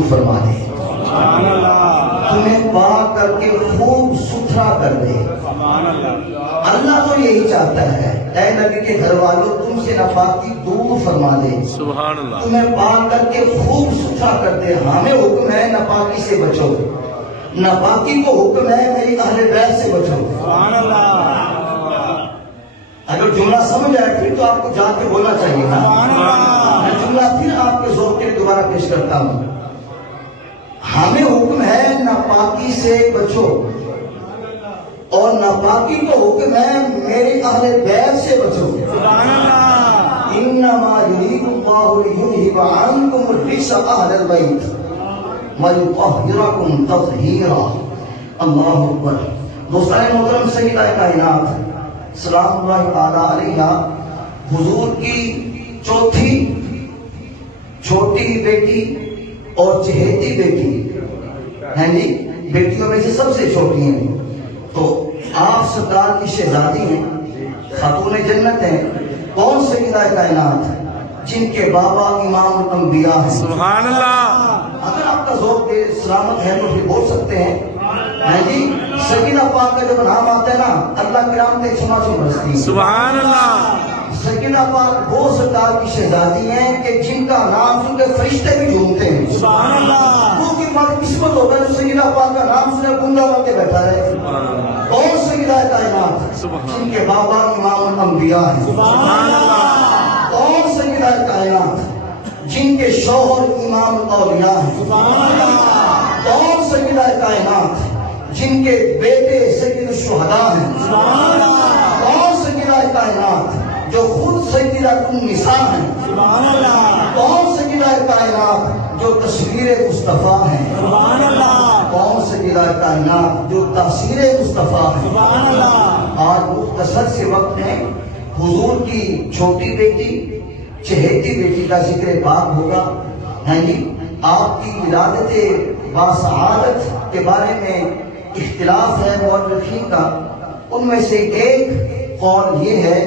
دور فرما دے، تمہیں پاک کر کے خوب ستھرا کر دے۔ اللہ تو یہی چاہتا ہے، اے نبی کے گھر والوں تم سے ناپاکی دور فرما دے، سبحان اللہ، تمہیں پاک کر کے خوب ستھرا کر دے۔ ہمیں حکم ہے ناپاکی سے بچو، ناپاکی کو حکم ہے میری اہل بیت سے بچو۔ اگر جملہ سمجھ آئے پھر تو آپ کو جا کے بولنا چاہیے نا۔ میں جملہ پھر آپ کے ذوق کے لیے دوبارہ پیش کرتا ہوں۔ ہمیں حکم ہے ناپاکی سے بچو، اور ناپاکی کو حکم ہے میری اہل بیت سے بچو۔ انما یرید اللہ لیذھب عنکم الرجس اہل البیت ویطہرکم تطہیرا۔ اللہ اکبر۔ دوستان محترم، سیدہ کائنات سلام اللہ تعالیٰ علیہ حضور کی چوتھی چھوٹی بیٹی اور چہیتی بیٹی ہیں جی، بیٹیوں میں سے سب سے چھوٹی ہیں، تو آپ سرکار کی شہزادی ہیں، خاتون جنت ہیں۔ کون سیدہ کائنات؟ جن کے بابا امام الانبیاء ہیں۔ سبحان اللہ۔ اگر آپ کا ذوق کے سلامت ہے تو پھر بول سکتے ہیں جی، سکینہ پاک کا جب نام آتا ہے نا اللہ کی رحمتیں چھما چھم برستی ہیں۔ سبحان اللہ۔ سکینہ پاک وہ سرکار کی شہزادی ہیں کہ جن کا نام سن کے فرشتے بھی جھومتے ہیں۔ سبحان اللہ۔ وہ کی بڑی قسمت ہوگا جو سکینہ پاک کا نام سنے گنگا بن کے بیٹھا رہے۔ کون سکینہ کائنات؟ جن کے بابا امام الانبیاء ہیں۔ سبحان اللہ۔ کون سکینہ کائنات؟ جن کے شوہر امام الاولیاء ہیں۔ سبحان اللہ۔ کون سکینہ کائنات؟ جن کے بیٹے سید الشہداء ہیں۔ سبحان اللہ۔ کون سیدہ کائنات جو خود سیدہ النساء ہیں۔ سبحان اللہ۔ کون سیدہ کائنات جو تصویر مصطفیٰ ہیں۔ سبحان اللہ۔ کون سیدہ کائنات جو تاثیر مصطفیٰ ہیں۔ سبحان اللہ۔ آج مختصر سے وقت میں حضور کی چھوٹی بیٹی چہیتی بیٹی کا ذکر پاک ہوگا، ہیں جی۔ آپ کی ولادت باسعادت کے بارے میں اختلاف ہے مورخین کا، ان میں سے ایک قول یہ ہے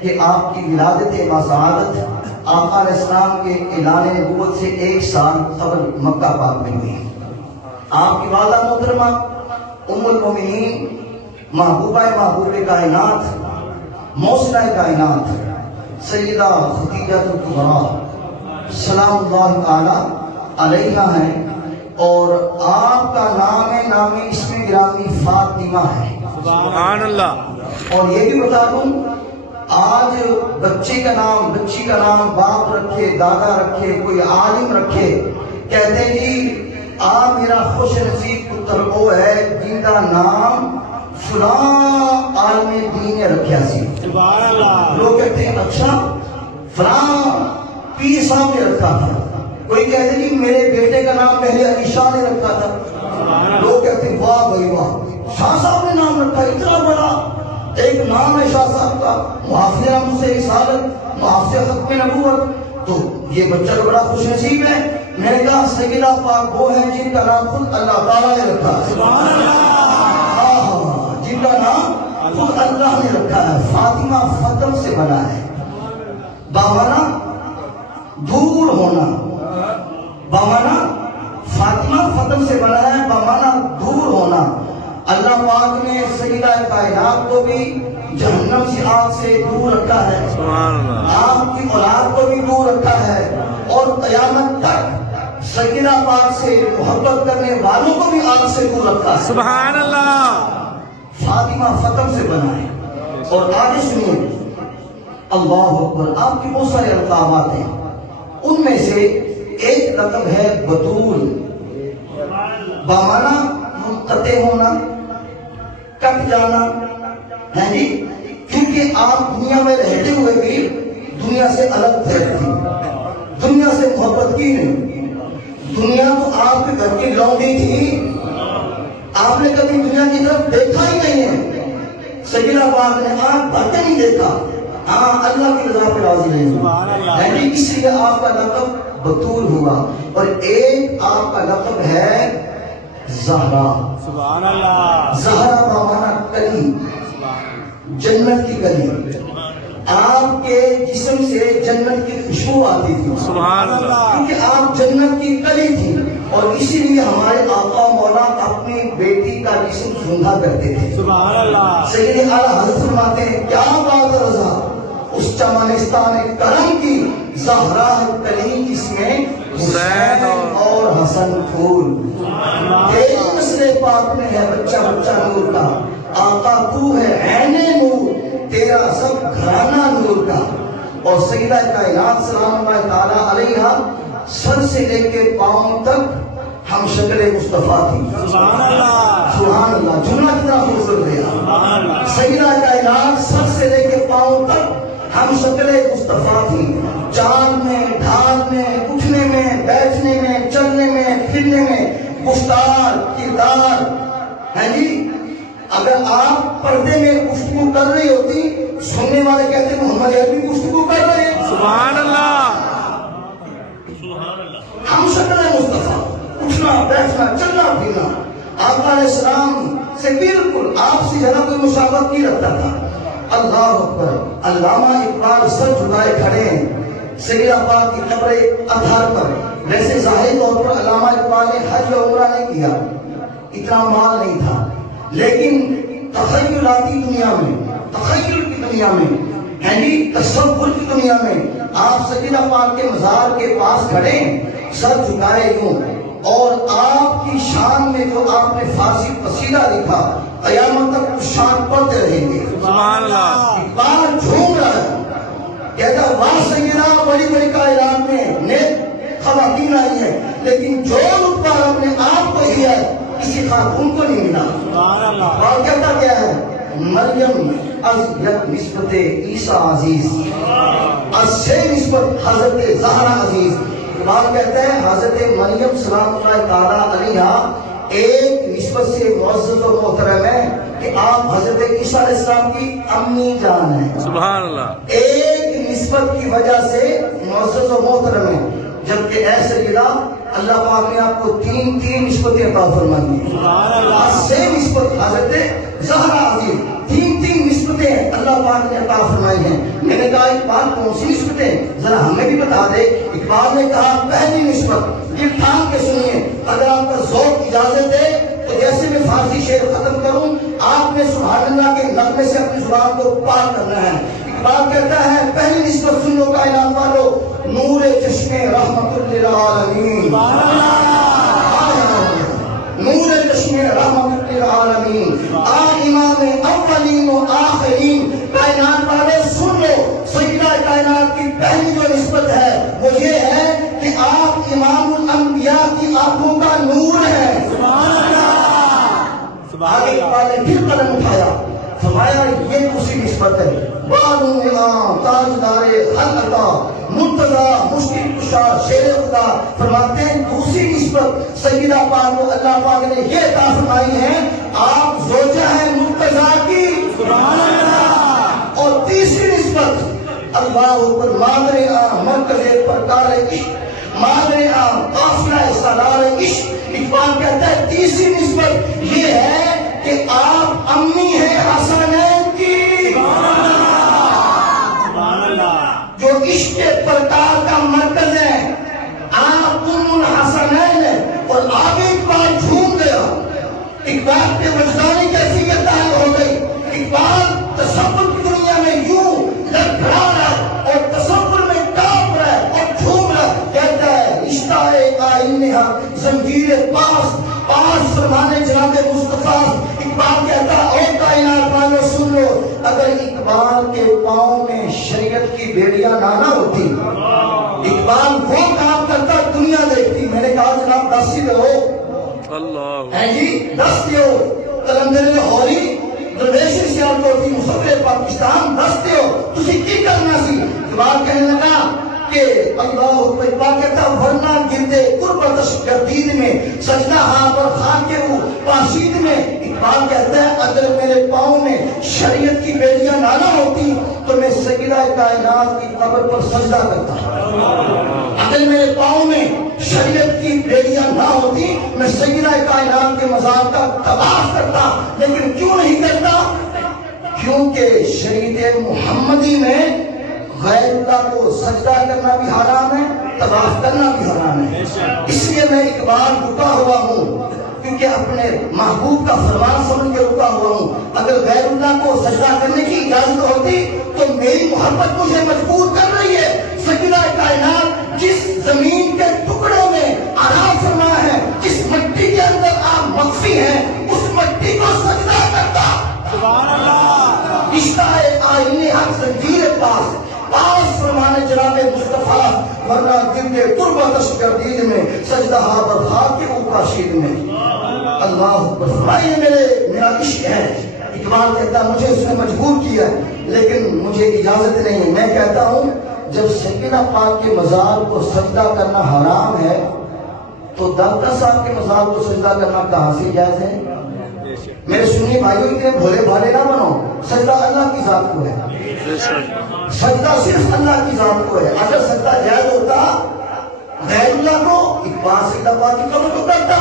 کہ آپ کی ولادت باسعادت آقا علیہ السلام کے اعلان نبوت سے 1 سال قبل مکہ پاک میں ہوئی۔ آپ کی والدہ محترمہ ام المومنین محبوبہ محبوب کائنات موصلہ کائنات سیدہ خدیجہ الکبریٰ سلام اللہ تعالی علیہا ہیں، اور آپ کا نام نام اسم گرامی فاطمہ ہے۔ سبحان اللہ۔ اور یہ بھی بتا دوں، آج بچے کا نام بچی کا نام باپ رکھے، دادا رکھے، کوئی عالم رکھے، کہتے ہیں جی میرا خوش نصیب پتر وہ ہے جن کا نام فلاں عالم دین نے رکھا سی۔ سبحان اللہ۔ لوگ کہتے ہیں اچھا فلاں پیر صاحب نے رکھا تھا، کوئی کہتے ہیں جی میرے بیٹے کا نام پہلے علی شاہ نے رکھا تھا، لوگ کہتے ہیں واہ بھائی واہ شاہ صاحب نے نام رکھا، اتنا بڑا ایک نام ہے شاہ صاحب کا، محافظ ناموس رسالت، محافظ ختم نبوت، تو یہ بچہ تو بڑا خوش نصیب ہے۔ میں نے کہا سیدہ پاک وہ ہیں جن کا نام خود اللہ تعالیٰ نے رکھا ہے۔ سبحان اللہ۔ جن کا نام خود اللہ نے رکھا ہے۔ فاطمہ فتم سے بنا ہے، بامانا دور ہونا، بامانا فاطمہ فتم سے بنا ہے، بامانا دور ہونا۔ اللہ پاک نے سیدہ کائنات کو بھی جہنم سے آگ سے دور رکھا ہے، سبحان اللہ۔ آپ کی اولاد کو بھی دور رکھا ہے، اور قیامت تک سیدہ پاک سے محبت کرنے والوں کو بھی آگ سے دور رکھا ہے۔ سبحان اللہ۔ فاطمہ فتم سے بنا ہے۔ اور آگے سنیے، اللہ اکبر، آپ کے بہت سارے القابات ہیں، ان میں سے ایک لقب ہے بطول، بامانا منقطع ہونا، کٹ جانا، ہے جی، کیونکہ آپ دنیا میں رہتے ہوئے بھی دنیا سے الگ تھے، دنیا سے محبت کی نہیں۔ دنیا تو آپ کے گھر کی لونڈی تھی، آپ نے کبھی دنیا کی طرف دیکھا ہی نہیں ہے۔ سیدہ پاک نے آنکھ بھر کے نہیں دیکھا، ہاں اللہ کی رضا پہ راضی نہیں ہوا، لیکن اس لیے آپ کا لقب بطول ہوا۔ اور ایک آپ کا لقب ہے زہرا۔ سبحان اللہ۔ زہرا بامانا کلی، جنت کی کلی، آپ کے جسم سے جنت کی خوشبو آتی تھی، سبحان اللہ۔ کیونکہ آپ جنت کی کلی تھی۔ اور اسی لیے ہمارے آقا مولا اپنی بیٹی کا جسم سوندا کرتے تھے. سبحان اللہ. سید اعلیٰ حضرت فرماتے ہیں کیا بات رضا اس چمنستان کرم کی زہرا کلیم جس میں حسین اور حسن پھول. تیری نسل پاک میں ہے بچہ بچہ نور کا. آقا تو ہے عین نور تیرا سب گھرانہ نور کا. اور سیدہ کائنات سلام اللہ تعالیٰ علیہ سر سے لے کے پاؤں تک ہم شکل مصطفیٰ تھی. سبحان اللہ. سبحان اللہ. جملہ کتنا خوبصورت ہے. سبحان اللہ. سیدہ کائنات سر سے لے کے پاؤں تک ہم شکل مصطفیٰ تھی. چال میں ڈھال میں اٹھنے میں بیٹھنے میں چلنے میں پھرنے میں گفتار کردار ہے جی. اگر آپ پردے میں گفتگو کر رہی ہوتی سننے والے کہتے ہیں محمد عربی گفتگو کر رہے ہیں. سبحان اللہ. ہم شکل مصطفیٰ اٹھنا بیٹھنا چلنا پھرنا آقا علیہ السلام سے بالکل آپ سے جنا کوئی مشابہت نہیں رکھتا تھا. اللہ اکبر. علامہ اقبال سر جھکائے کھڑے ہیں سیدہ پاک کی قبر اطہر پر. ویسے ظاہر طور پر علامہ اقبال نے حج و عمرہ نہیں کیا, اتنا مال نہیں تھا, لیکن تخیلاتی دنیا میں تخیل کی دنیا میں یعنی تصور کی دنیا میں آپ سیدہ پاک کے مزار کے پاس کھڑے سر جھکائے یوں, اور آپ کی شان میں جو آپ نے فارسی قصیدہ لکھا قیامت تک شان پڑھتے رہیں گے. سبحان اللہ. اقبال جھوم رہا ہے کہتا واہ سیدہ بڑی بڑی کائنات میں نیک خواتین آئی ہیں لیکن جو لطفہ رب نے آپ کو دیا ہے کسی خاتون کو نہیں ملا. سبحان اللہ. اور کہتا کیا ہے مریم از یک نسبت عیسیٰ عزیز از سے نسبت حضرت زہرا عزیز. اقبال کہتے ہیں حضرت مریم سلام اللہ تعالیٰ علیہ ایک نسبت سے معزز و محترم ہے کہ آپ حضرت عیسیٰ علیہ السلام کی امی جان ہیں. سبحان اللہ. ایک نسبت کی وجہ سے معزز و محترم ہے, جبکہ اے سیدہ اللہ پاک نے آپ کو تین نسبتیں عطا فرمائی ہیں. سبحان اللہ. سے نسبت حضرت زہرا عزیز تین نسبتیں اللہ پاک نے عطا فرمائی ہیں. میں نے کہا اقبال کون سی نسبتیں ذرا ہمیں بھی بتا دے. اقبال نے کہا پہلی نسبت دل تھام کے سنیے, اگر آپ کا ذوق اجازت دے تو جیسے میں فارسی شعر ختم کروں آپ نے سبحان اللہ کے نغمے سے اپنی زبان کو پاک کرنا ہے. اقبال کہتا ہے پہلی نسبت سن لو کائنات والو نور چشم رحمت للعالمین. نور چشم رحمت للعالمین آ امام اولین و آخرین. کائنات والے سن لو سیدہ کائنات کی پہلی جو نسبت ہے وہ یہ ہے کہ آپ امام الانبیاء کی آنکھوں کا نور ہے. سبحان اللہ. سبحان آگے اقبال نے پھر قدم اٹھایا فرمایا یہ دوسری نسبت ہے. بانو امام تاجدار خلقتا مرتضی مشکل کشا شیر خدا. فرماتے ہیں دوسری نسبت سیدہ پاک کو اللہ پاک نے یہ عطا فرمائی ہے آپ زوجہ ہیں مرتضی کی. سبحان اللہ. اور تیسری نسبت اللہ پر مادر مرکز پرکار عشق مادر قافلہ سالار عشق. اقبال کہتا ہے تیسری نسبت یہ ہے کہ آپ امی ہیں حسنین کی. جو عشق پرکار کا مرکز ہے آپ ام الحسنین ہیں. اور آگے اقبال جھوم گیا. اقبال کے وجدانی کیفیت ظاہر ہو گئی. اقبال تصور کی دنیا میں یوں لڑکھڑا رہا اور تصور میں کانپ رہا اور جھوم رہا. کہتا ہے رشتہ آئینہ زنجیر پاس فرمانے جناب مصطفیٰ. اقبال کہتا اور کائنات والوں سن لو اگر اقبال کے پاؤں میں شریعت کی بیڑیاں نہ ہوتی اقبال وہ کام کرتا دنیا دیکھتی. میں نے کہا جناب دس ہی رہو اللہ. ہے جی دس دیو کلندر لاہوری درویش سیالکوٹی مصور پاکستان دس دیو تسی کی کرنا سی. اقبال کہنے لگا کہ اللہ اقبال کہتا ورنہ گردے قربتش گردید میں سجدہ ہاں پر خان کے وہ پاشید میں. اقبال کہتا ہے اگر میرے پاؤں میں شریعت کی بیڑیاں نہ ہوتی تو میں سیدہ کائنات کی قبر پر سجدہ کرتا. اگر میرے پاؤں میں شریعت کی بیڑیاں نہ ہوتی میں سیدہ کائنات کے مزار کا طواف کرتا. لیکن کیوں نہیں کرتا؟ کیونکہ شریعت محمدی میں غیر اللہ کو سجدہ کرنا بھی حرام ہے، طواف کرنا بھی حرام ہے۔ اس لیے میں ایک بار رکا ہوا ہوں، کیونکہ اپنے محبوب کا فرمان سمجھ کے رکا ہوا ہوں۔ اگر غیر اللہ کو سجدہ کرنے کی اجازت ہوتی تو میری محبت مجھے مجبور کر رہی ہے۔ سیدہ کائنات جس زمین کے ٹکڑوں میں آرام فرما ہے، جس مٹی کے اندر آپ مخفی ہیں، اس مٹی کو سجدہ کرتا۔ سبحان اللہ، رشتہ آئین حق زنجیر پاس فرمانے جناب مصطفیٰ، ورنہ دل کے تربتش گردید میں سجدہ برخاک کے اوپر شید میں۔ اللہ اکبر، فرمائیے میرا عشق ہے۔ اقبال کہتا مجھے اس نے مجبور کیا لیکن مجھے اجازت نہیں ہے۔ میں کہتا ہوں جب سیدنا پاک کے مزار کو سجدہ کرنا حرام ہے تو داتا صاحب کے مزار کو سجدہ کرنا کہاں سے جائز ہے؟ میرے سنی بھائیوں اتنے بھولے بھالے نہ بنو، سجدہ اللہ کی ذات کو ہے، سجدہ صرف اللہ کی ذات کو ہے۔ اگر سجدہ جائز ہوتا غیر اللہ کو، اقبال سجدہ پاک کی قبر کو کرتا۔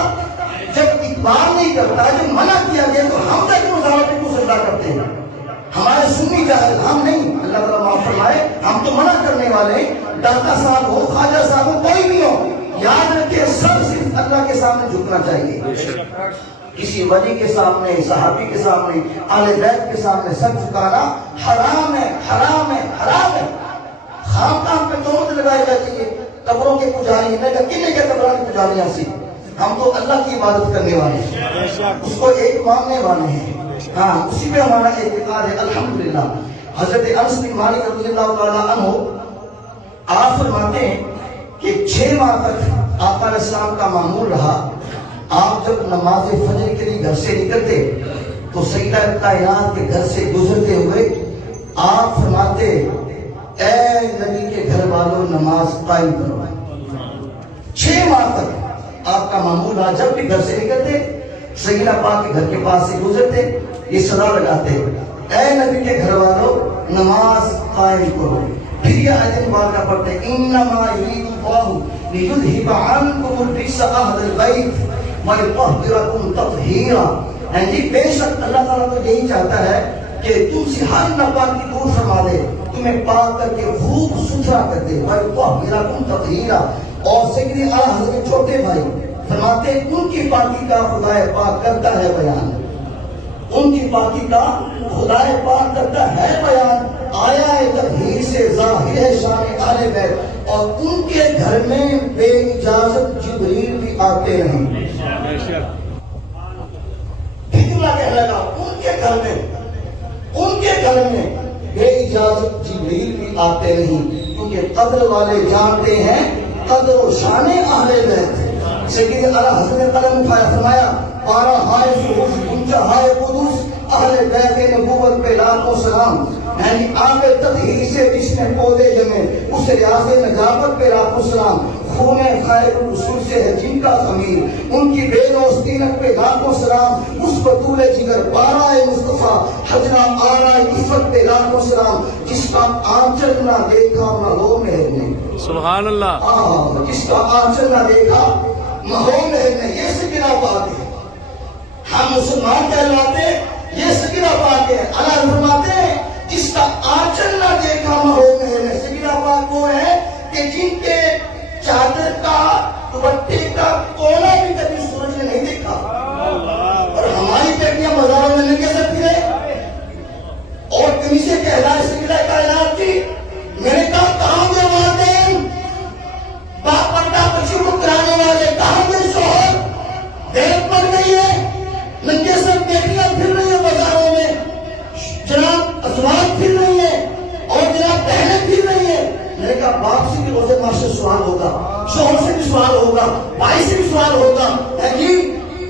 جب اقبال نہیں کرتا، جب منع کیا گیا تو ہم تک مزار پہ کیوں سجدہ کرتے ہیں؟ ہمارے سنی جاہل، ہم نہیں، اللہ تعالیٰ معاف فرمائے، ہم تو منع کرنے والے ہیں۔ داتا صاحب ہو، خواجہ صاحب ہو، کوئی بھی ہو، یاد رکھے سب صرف اللہ کے سامنے جھکنا چاہیے۔ کسی ولی کے سامنے، صحابی کے سامنے، اہل بیت کے سامنے سر جھکانا حرام ہے، حرام ہے، حرام ہے۔ خام پہ تہمت لگائی جاتی ہے، قبروں کے پجاری، میں کہا کنے کے قبروں کے پجاری ہنسی؟ ہم تو اللہ کی عبادت کرنے والے ہیں، اس کو ایک ماننے والے ہیں۔ ہاں، اسی پہ ہمارا اعتقاد ہے الحمدللہ۔ حضرت انس بن مالک رضی اللہ تعالیٰ عنہ آپ فرماتے ہیں کہ 6 ماہ تک آقا علیہ السلام کا معمول رہا، آپ جب نماز فجر کے لیے گھر سے نکلتے تو سیدہ کائنات کے گھر سے گزرتے ہوئے آپ فرماتے اے نبی کے گھر والوں نماز قائم کرو۔ 6 ماہ تک آپ کا معمول رہا، جب بھی گھر سے نکلتے سیدہ پاک کے گھر کے پاس سے گزرتے یہ صدا لگاتے اے نبی کے گھر والوں نماز قائم کرو۔ پھر یہ آیت مبارکہ پڑھتے انما یرید اللہ لیذھب عنکم الرجس اہل البیت ویطہرکم تطہیرا۔ یعنی بے شک اللہ تعالیٰ تو یہی چاہتا ہے کہ تم سے ہر ناپاکی دور فرما دے، تمہیں پاک کر کے خوب ستھرا کر دے، ویطہرکم تطہیرا۔ اور سیدنا اعلیٰ حضرت چھوٹے بھائی فرماتے ہیں ان کی پاکی کا خدا پاک کرتا ہے بیان، ان کی پاکی کا خدا پاک کرتا ہے بیان۔ آیا ہے تطہیر سے ظاہر ہے شان اہل بیت، اور ان کے گھر میں بے اجازت جبریل بھی آتے نہیں۔ کتنا کہنے لگا ان کے گھر میں، ان کے گھر میں بے اجازت جبریل بھی آتے نہیں، کیونکہ قدر والے جانتے ہیں قدر و شان اہل بیت۔ سیدنا اعلیٰ حضرت نے قلم اٹھایا، فرمایا پارا ہائے سروس اونچا ہائے قدس اہل بیت نبوت پہ لاکھوں سلام۔ یعنی آب تطہیر سے جس نے پودے جمے اس ریاض نجابت پہ لاکھوں سلام۔ خون خیر الرسول سے ہے جن کا خمیر، ان کی بے روز تینک پہ لاکھوں سلام۔ اس بطول جگر پارا مصطفیٰ حجرہ آرا عفت پہ لاکھوں سلام۔ جس کا آنچل نہ دیکھا نہ ہو مہر نے، سبحان اللہ، جس کا آنچل نہ دیکھا نہ ہو مہر نے، یہ سکینہ پاک ہے۔ ہم مسلمان کہلاتے یہ سکینہ پاک ہے۔ اللہ فرماتے ہیں جس کا آنچل نہ دیکھا نہ ہو مہر نے۔ سکینہ پاک وہ ہے کہ جن کے چادر کا دوپٹے کا کونا بھی کبھی سورج نے نہیں دیکھا، اور ہماری بیٹیاں بازاروں میں ننگے سے پھرے اور کمیزیں کہلائے سکینہ کائنات کی۔ میں نے کہا کہاں گئے والدین، باپ پردہ بچی کو کرانے والے، کہاں گئے شوہر؟ دیر پڑ گئی ہے، ننگے سے بیٹیاں پھر رہی ہیں بازاروں میں، جناب ازواج پھر رہی ہیں اور جناب بہنیں پھر رہی ہیں۔ میں نے کہا باپ سے بھی روزے ماں سے سوال ہوگا، شوہر سے بھی سوال ہوگا، بھائی سے بھی سوال ہوگا،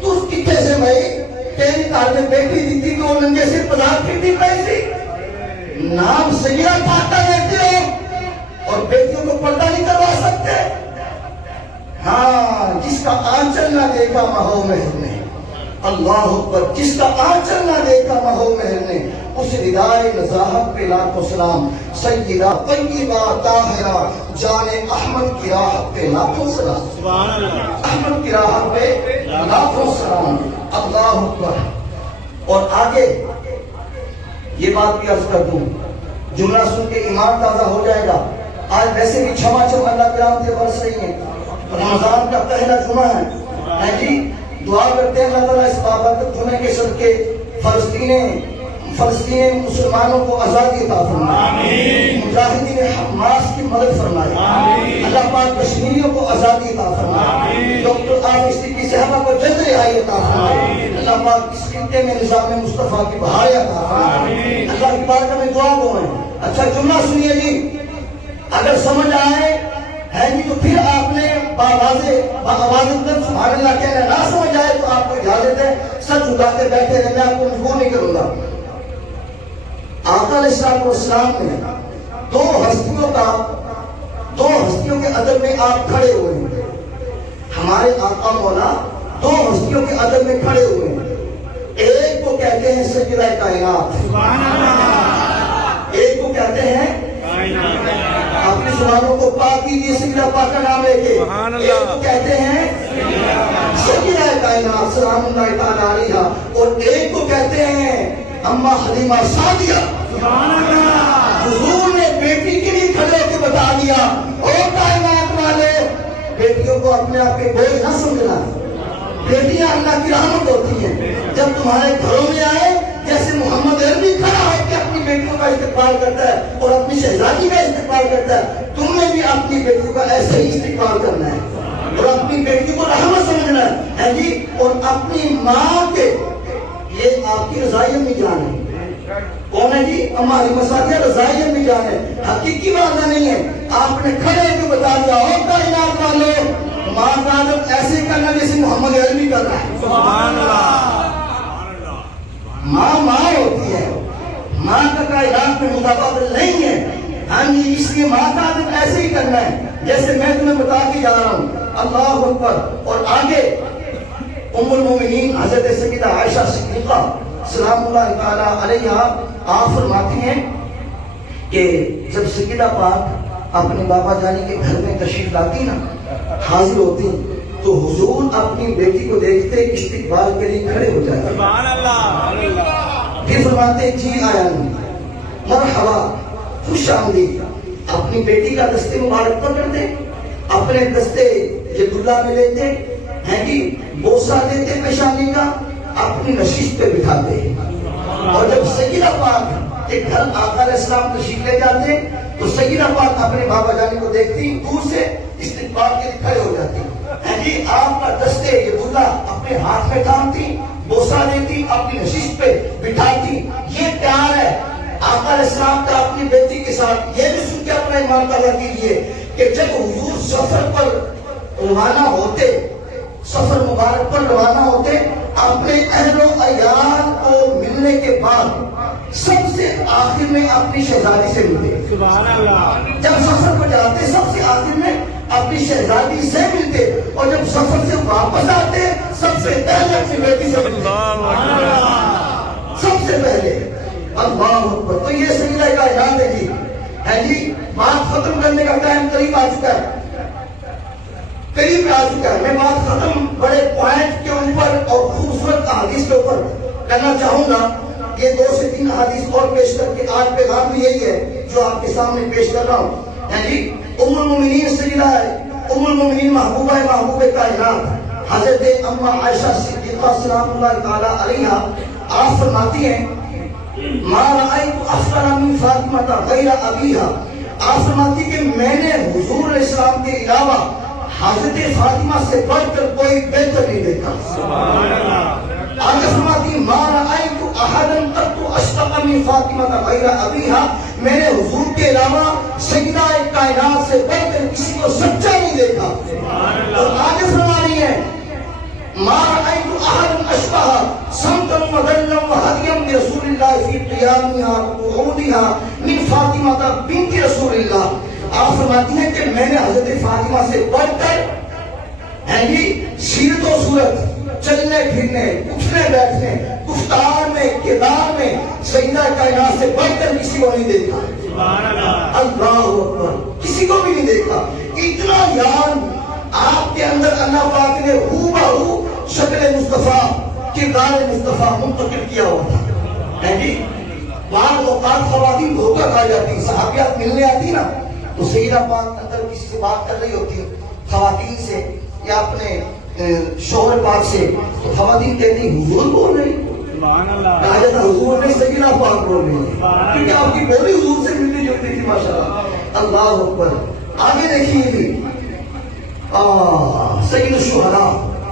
تو کتنے سے بھائی تیری کار میں بیٹی دیتی تو وہ ننگے سے بازار پھرتی پیسی؟ نام سیدہ پاک کا لیتے ہو اور بیٹیوں کو پردہ نہیں کروا سکتے؟ ہاں، جس کا آنچل نہ دیکھا مہو مہر نے، اللہ اکبر، جس کا آنچل نہ دیکھا مہو مہر نے، اس ردائے نزاہت پہ لاکھوں سلام۔ سیدہ طیبہ طاہرہ جان احمد کی راحت پہ لاکھوں سلام، سبحان اللہ، احمد کی راحت پہ لاکھوں سلام، اللہ اکبر۔ اور آگے یہ بات بھی عرض کر دوں، جملہ سن کے ایمان تازہ ہو جائے گا. آج ویسے بھی چھما چھم اللہ کی رحمتیں برس رہی ہیں. رمضان کا پہلا جمعہ ہے جی. دعا کرتے ہیں اللہ تعالیٰ اس بابرکت جمعے کے صدقے فلسطین مسلمانوں کو آزادی عطا فرمائے, مجاہدین حماس کی مدد فرمائے, اللہ پاک کشمیریوں کو آزادی عطا فرمائے, ڈاکٹر عارف صدیقی صاحبہ کو جلد رہائی عطا فرمائے, اللہ پاک اس خطے میں نظام مصطفیٰ کی بہار عطا فرمائے. اللہ کی بارگاہ میں دعا گو ہیں. اچھا جملہ سنیے جی, اگر سمجھ آئے ہے جی تو پھر آپ نے باواز سبحان اللہ کہنا, نہ سمجھ آئے تو آپ کو اجازت ہے سچ اٹھا کے بیٹھے رہے, میں آپ کو مجبور نہیں کروں گا. آقا علیہ السلام نے دو ہستیوں کے ادب میں آپ کھڑے ہوئے ہیں. ہمارے آقا مولا دو ہستیوں کے ادب میں کھڑے ہوئے ہیں. ایک کو کہتے ہیں سیدہ کائنات, ایک کو کہتے ہیں, اپنی زبانوں کو پاک کیجیے سیدہ پاک کا نام لے کے, ایک کو کہتے ہیں سیدہ کائنات سلام اللہ تعالی علیہا, اور ایک کو کہتے ہیں اما حلیمہ سعدیہ. حضور نے بیٹی کے لیے کھڑے ہو کے بتا دیا, اور کائنات والے بیٹیوں کو اپنے آپ کے بوجھ نہ سمجھنا, بیٹیاں اللہ کی رحمت ہوتی ہیں. جب تمہارے گھروں میں آئے جیسے محمد عربی کھڑا ہے کہ اپنی بیٹیوں کا استقبال کرتا ہے اور اپنی شہزادی کا استقبال کرتا ہے, تم نے بھی اپنی بیٹیوں کا ایسے ہی استقبال کرنا ہے اور اپنی بیٹی کو رحمت سمجھنا ہے جی. اور اپنی ماں کے, یہ آپ کی رضائی امی جان ہے. کون ہے جی؟ ہماری مساجد رضائی امی جان ہے, حقیقی وعدہ نہیں ہے. آپ نے کھڑے کے بتا دیا, اور کائنات والوں ماں کا ادب ایسے کرنا جیسے محمد عربی کر رہا ہے. سبحان اللہ. ماں ہوتی ہے, ماں کا کائنات میں متبادل نہیں ہے. ہاں جی, اس لیے ماں کا ادب ایسے ہی کرنا ہے جیسے میں تمہیں بتا کے جا رہا ہوں. اللہ اکبر. اور آگے ام المومنین حضرت سیدہ عائشہ صدیقہ سلام اللہ تعالی علیہا آپ فرماتی ہیں کہ جب سیدہ پاک اپنے بابا جانی کے گھر میں تشریف لاتی نا, حاضر ہوتی, تو حضور اپنی بیٹی کو دیکھتے استقبال کے لیے کھڑے ہو جاتے. سبحان اللہ. پھر فرماتے جی آیا مرحبا, خوش آمدید. اپنی بیٹی کا دستے مبارک پکڑتے, اپنے دستے جد اللہ میں لیتے ہیں جی, بوسہ دیتے پیشانی کا, اپنی نشست پہ بٹھاتے. اور جب سیدہ پاک کے گھر آقا علیہ السلام تشریف لے جاتے تو سیدہ پاک اپنے بابا جانی کو دیکھتی, دور سے استقبال کے لیے کھڑے ہو جاتی جی. آپ کا دستے یہ دلہا اپنے ہاتھ میں تھامتی, بوسہ دیتی, اپنی نشست پہ بٹھاتی. یہ پیار ہے آقا علیہ السلام کا اپنی بیٹی کے ساتھ. یہ بھی سن کے اپنا ایمان تازہ کیجیے کہ جب حضور سفر پر روانہ ہوتے, سفر مبارک پر روانہ ہوتے, اپنے اہل و عیال کو ملنے کے بعد سب سے آخر میں اپنی شہزادی سے ملتے. سبحان اللہ. جب سفر پر جاتے سب سے آخر میں اپنی شہزادی سے ملتے, اور جب سفر سے واپس آتے سب سے پہلے اپنی بیٹی سے ملتے. سب سے پہلے. اللہ اکبر. تو یہ سیدہ کائنات ہے جی. ہے جی, بات ختم کرنے کا ٹائم قریب آ چکا ہے, قریب آ چکا ہے. میں بات ختم بڑے پوائنٹ کے اوپر اور خوبصورت احادیث کے اوپر کرنا چاہوں گا. یہ 2 سے 3 احادیث اور پیش کر کے آج پیغام بھی یہی ہے جو آپ کے سامنے پیش کر رہا ہوں. جی, ام المومنین سیدہ ام المومنین محبوب کائنات حضرت اما عائشہ صدیقہ سلام اللہ تعالی علیہا آپ فرماتی ہیں ما رأیت افضل من فاطمہ غیر ابیہا. آپ فرماتی کہ میں نے حضور علیہ السلام کے علاوہ حضرت فاطمہ سے بڑھ کر کوئی بہتر نہیں دیکھا. سبحان اللہ. آگے فرماتی ما رأیت احدا قط اشفق من فاطمہ غیر ابیہا. میں نے حضور کے علاوہ سیدہ کائنات سے بڑھ کر کسی کو سچا نہیں دیکھا. اور آگے فرما رہی ہے ما رأیت احدا اشبہ سمتا وذلا وهدیا برسول اللہ فی قیامها وقعودها من فاطمہ بنت رسول اللہ. آپ فرماتی ہیں کہ میں نے حضرت فاطمہ سے بڑھ کر ہے جی سیرت و صورت, چلنے پھرنے, اٹھنے بیٹھنے, گفتار میں, کردار میں سیدہ کائنات سے بڑھ کر کسی کو نہیں دیکھا. اللہ اکبر. کسی کو بھی نہیں دیکھا. اتنا یاد آپ کے اندر اللہ پاک نے ہو بہو شکل مصطفیٰ, کردار مصطفیٰ منتقل کیا ہوا تھا. ہے جی, بعض اوقات خواتین دھوکہ کھا جاتی ہیں. صحابیات ملنے آتی نا تو سیدہ پاک اندر کسی سے بات کر رہی ہوتی خواتین سے یا اپنے شوہر پاک سے, تو خواتین کہتی ہیں حضور بول رہی, سبحان اللہ. کہا جاتا حضور نے سیدہ پاک بول رہی ہے, کیونکہ آپ کی بولی حضور سے ملتی جلتی تھی. ماشاءاللہ, اللہ اکبر. آگے دیکھیے بھی سید الشہداء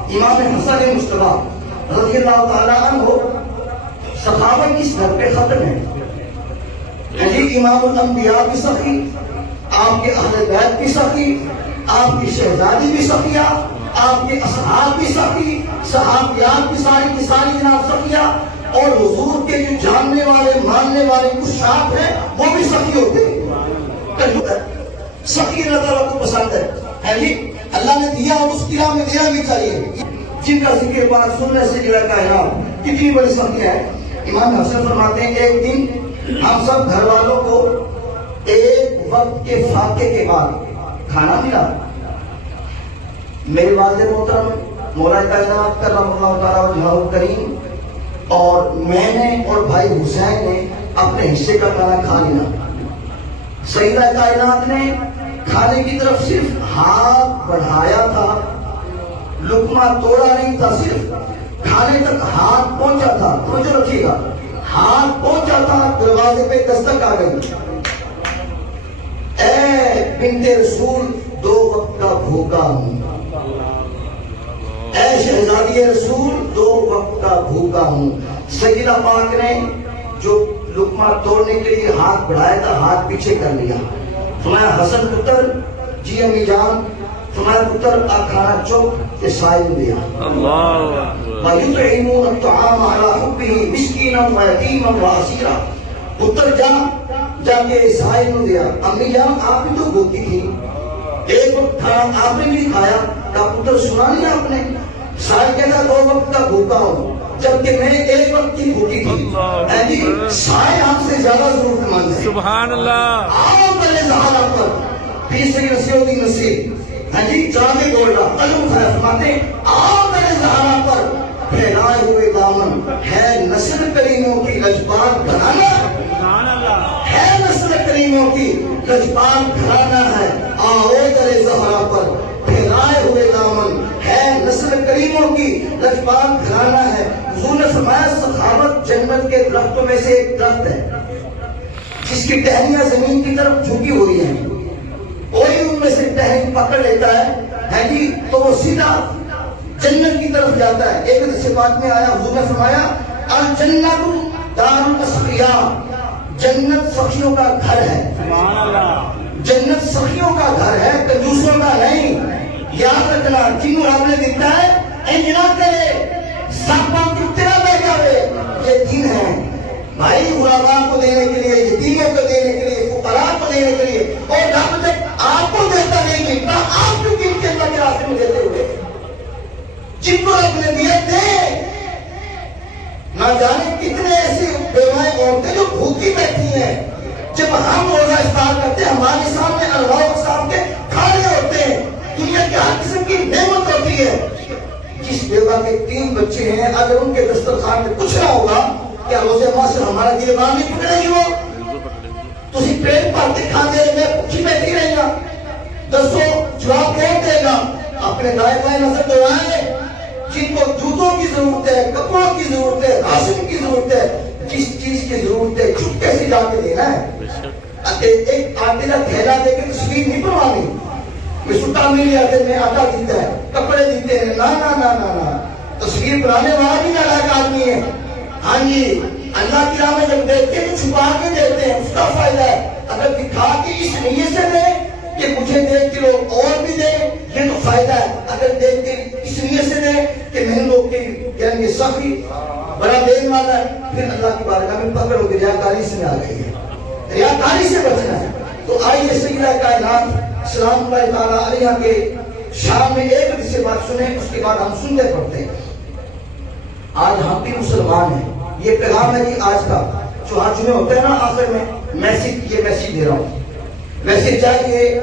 امام حسن مجتبی رضی اللہ تعالیٰ عنہ, سخاوت کس گھر پہ ختم ہے جی. امام الانبیاء بھی سخی, آپ کے اہل بیت بھی سخی, آپ کی شہزادی بھی سخیہ, آپ کے اصحاب بھی سخی, صحابیات بھی ساری کی ساری جناب سخیہ, اور حضور کے جو جاننے والے ماننے والے کچھ شاپ ہیں وہ بھی سخی ہوتے ہیں. سخی اللہ تعالیٰ کو پسند ہے جی. اللہ نے دیا اور اس کی راہ میں دینا بھی چاہیے. جن کا ذکر بات سننے سے جو کائنات کتنی بڑی سخیاں ہیں. امام حسن فرماتے ہیں ایک دن ہم سب گھر والوں کو ایک وقت کے فاقے کے بعد کھانا ملا. میرے والد محترم مولا کائنات کرم اللہ تعالیٰ وجہہ کریم اور میں نے اور بھائی حسین نے اپنے حصے کا کھانا کھا لیا. سیدہ کائنات نے کھانے کی طرف صرف ہاتھ بڑھایا تھا, لقمہ توڑا نہیں تھا, صرف کھانے تک ہاتھ پہنچا تھا. توجہ رکھیے گا, ہاتھ پہنچا تھا, دروازے پہ دستک آ گئی. اے بنت رسول 2 وقت کا بھوکا ہوں, اے شہزادی رسول 2 وقت کا بھوکا ہوں. سیدہ پاک نے جو لقمہ توڑنے کے لیے ہاتھ بڑھایا تھا ہاتھ پیچھے کر لیا. فرمایا حسن پتر, جی امی جان, فرمایا پتر آ کھانا چوک کے سائل دیا. وَيُطْعِمُونَ الطَّعَامَ عَلَىٰ حُبِّهِ مِسْكِينًا وَيَتِيمًا وَأَسِيرًا. پتر جا کے سائل میں دیا. امی جان آپ بھی تو بھوکی تھی, ایک وقت کھانا آپ نے بھی کھایا. کہا پتر سنا نہیں آپ نے, سائل کہتا 2 وقت کا بھوکا ہوں جبکہ میں 1 وقت کی بھوکی تھی. سائل آپ سے زیادہ ضرورت مند ہے. سبحان اللہ. آؤ پہلے زہرا پر پھر سے نصیحت نصیب چاہے گولڈا قلم اٹھایا. فرماتے آؤ پہلے زہرا پر پھیلائے ہوئے دامن, ہے نسل کریموں کی لجپال گھرانا, سبحان اللہ. ہے نسل کریموں کی لجپال گھرانا ہے. آؤ در زہرا پر پھیلائے ہوئے دامن, ہے نسل کریموں کی لجپال گھرانا ہے. حضور نے فرمایا سخاوت جنت کے درختوں میں سے ایک درخت ہے جس کی ٹہنیاں زمین کی طرف جھکی ہوئی ہیں. کوئی ان میں سے ٹہنی پکڑ لیتا ہے جی تو وہ سیدھا جنت کی طرف جاتا ہے. ایک حدیث پاک میں آیا, حضور نے فرمایا الجنت دار الاسقیاء, جنت سخیوں کا گھر ہے. سبحان اللہ. جنت سخیوں کا گھر ہے, کنجوسوں کا نہیں. یاد رکھنا, جنوں آپ نے دیتا ہے انجنا کرے سپا کتنا بہ جاوے, یہ دین ہے بھائی. غرباء کو دینے کے لیے, یتیموں کو دینے کے لیے, فقراء کو دینے کے لیے, اور جب تک آپ کو دیتا نہیں ملتا آپ کیوں ان کے اللہ کے راستے میں دیتے ہوئے. جن کو رب نے دیا دے. نہ جانے کتنے ایسی بیوائیں عورتیں جو بھوکی بیٹھی ہیں, جب ہم روزہ افطار کرتے ہیں ہمارے سامنے انواع اقسام کے کھانے ہوتے ہیں, دنیا کے ہر قسم کی نعمت ہوتی ہے. جس بیوہ کے 3 بچے ہیں اگر ان کے دسترخوان میں کچھ نہ ہوگا کیا روزے ماہ سے ہمارا گریبان نہیں پکڑے گی؟ وہ تسی پیٹ بھر کے کھاتے رہے, میں بھوکی بیٹھی رہے گا. دسو جواب کون دے گا؟ اپنے دائیں بائیں نظر دوڑائیں. جن کو جوتوں کی ضرورت ہے, کپڑوں کی ضرورت ہے, راشن کی ضرورت ہے, جس چیز کی ضرورت ہے چھپکے سے جا کے دینا ہے. ایک آٹے کا تھیلا دے کے تصویر نہیں بنوانی. کوئی سٹا مل جاتے میں آٹا دیتا ہے, کپڑے دیتے ہیں, نا تصویر بنانے والا بھی نالائق آدمی ہے. ہاں جی, اللہ کی راہ میں جب دیتے ہیں چھپا کے دیتے ہیں, اس کا فائدہ ہے. اگر دکھا کے اس نیت سے دے کہ مجھے دیکھ کے لوگ اور بھی دے, یہ تو فائدہ ہے. اگر دیکھ کے اس نیت سے دے کہ میں لوگ کے کہیں گے سخی بڑا دین والا ہے, پھر اللہ کی بارگاہ میں پکڑ ہو کے ریاکاری سے آ گئی ہے. ریاکاری سے بچنا ہے. تو آئیے سیدہ کائنات سلام اللہ تعالیٰ علیہ کے شام میں ایک حدیث سے بات سنیں, اس کے بعد ہم سنتے پڑھتے ہیں. آج ہم بھی مسلمان ہیں. یہ پیغام ہے کہ آج کا جو آج میں ہوتا ہے نا آخر میں میسیج, یہ میسیج دے رہا ہوں. میسیج چاہیے